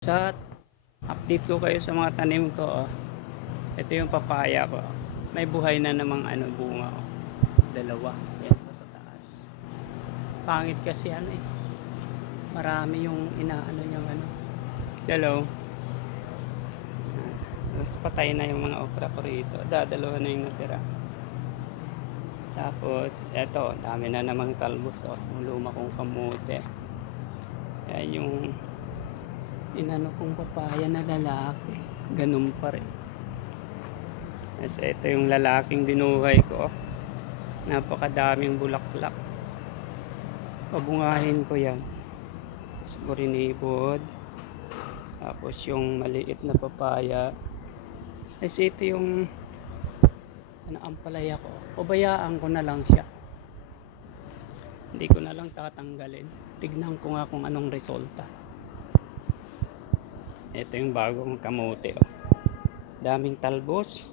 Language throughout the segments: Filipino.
Sa update ko kayo sa mga tanim ko, oh. ito yung papaya ko. May buhay na namang ano, bunga. Oh. Dalawa. Yan pa sa taas. Pangit kasi ano eh. Marami yung inaano niyang ano. Hello. Tapos patay na yung mga okra ko rito. Dadalawa na yung natira. Tapos, eto, dami na namang talbos. Oh, yung luma kong kamote. Yan yung inano kong papaya na lalaki. Ganun pa rin. Yes, ito yung lalaking binuhay ko. Napakadaming bulaklak. Pabungahin ko yan. Sumurinibod. Tapos yung maliit na papaya. Kasi ito yung ano, ampalaya ko. Pabayaan ko na lang siya. Hindi ko na lang tatanggalin. Tignan ko nga kung anong resulta. Ito yung bagong kamote. Oh. Daming talbos.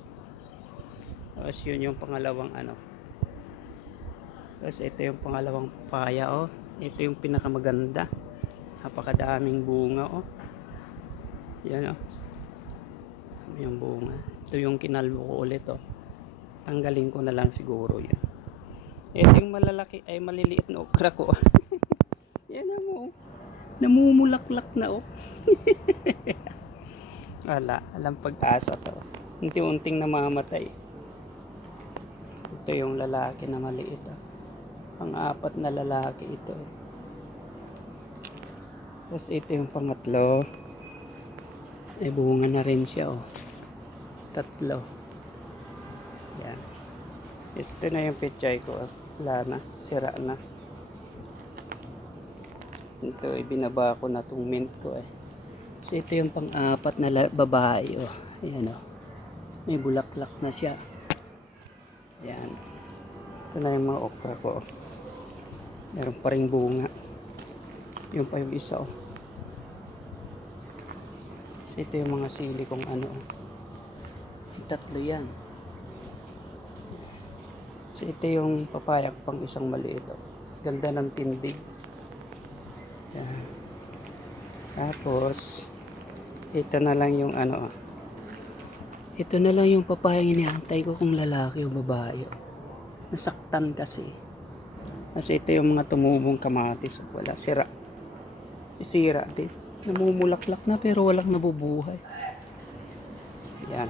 Tapos yun yung pangalawang ano. Tapos ito yung pangalawang papaya. Oh. Ito yung pinakamaganda. Napakadaming bunga. Oh. Yan oh. Yung bunga. Ito yung kinalbo ko ulit. Oh. Tanggalin ko na lang siguro yan. Ito yung malalaki ay maliliit na okra ko. yan na mo. Namumulaklak na oh. Wala, alam pag-asa to. Unti-unting namamatay. Ito yung lalaki na maliit. Ah. Pang-apat na lalaki ito. Tapos ito yung pangatlo. Ay bunga na rin siya oh. Tatlo. Yan. Ito na yung pechay ko. ah. Wala na. Sira na. Ito, ibinaba ko na itong mint ko eh. Kasi ito yung pang-apat na babae. Oh. Ayan oh. May bulaklak na siya. Ayan. Ito na yung mga okra ko. oh. Meron pa rin bunga. Yung pa yung isa oh. Kasi ito yung mga sili kong ano. oh. Tatlo yan. Kasi ito yung papaya ko pang isang maliit. Oh. Ganda ng tindig. Yan. Tapos, ito na lang yung ano. Ito na lang yung papayang iniantay ko kung lalaki o babae. Nasaktan kasi. Kasi ito yung mga tumubong kamatis. Wala, sira. Sira din. Namumulaklak na pero walang nabubuhay. Yan.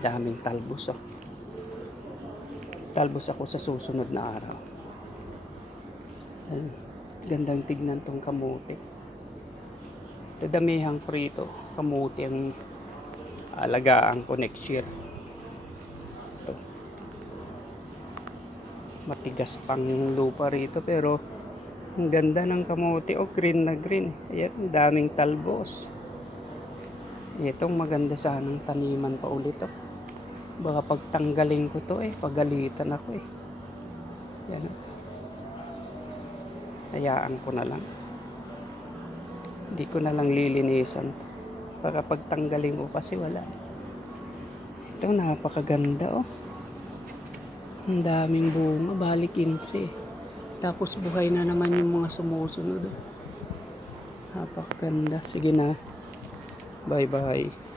Daming talbos oh. Talbos ako sa susunod na araw. Ayun. Gandang tignan tong kamote. Dadamihan ko rito. Kamote ang alagaan ko next year. Ito. Matigas pang yung lupa rito pero ang ganda ng kamote. Oh, green na green. Ayan, daming talbos. Itong maganda sanang taniman pa ulit oh. Baka pagtanggalin ko to eh, pagalitan ako eh. Yan oh. Hayaan ko na lang. Hindi ko na lang lilinisan. Baka pagtanggalin ko kasi wala. Ito napakaganda oh. Ang daming bunga, bali 15. Tapos buhay na naman yung mga sumusunod oh. Napakaganda. Sige na. Bye bye.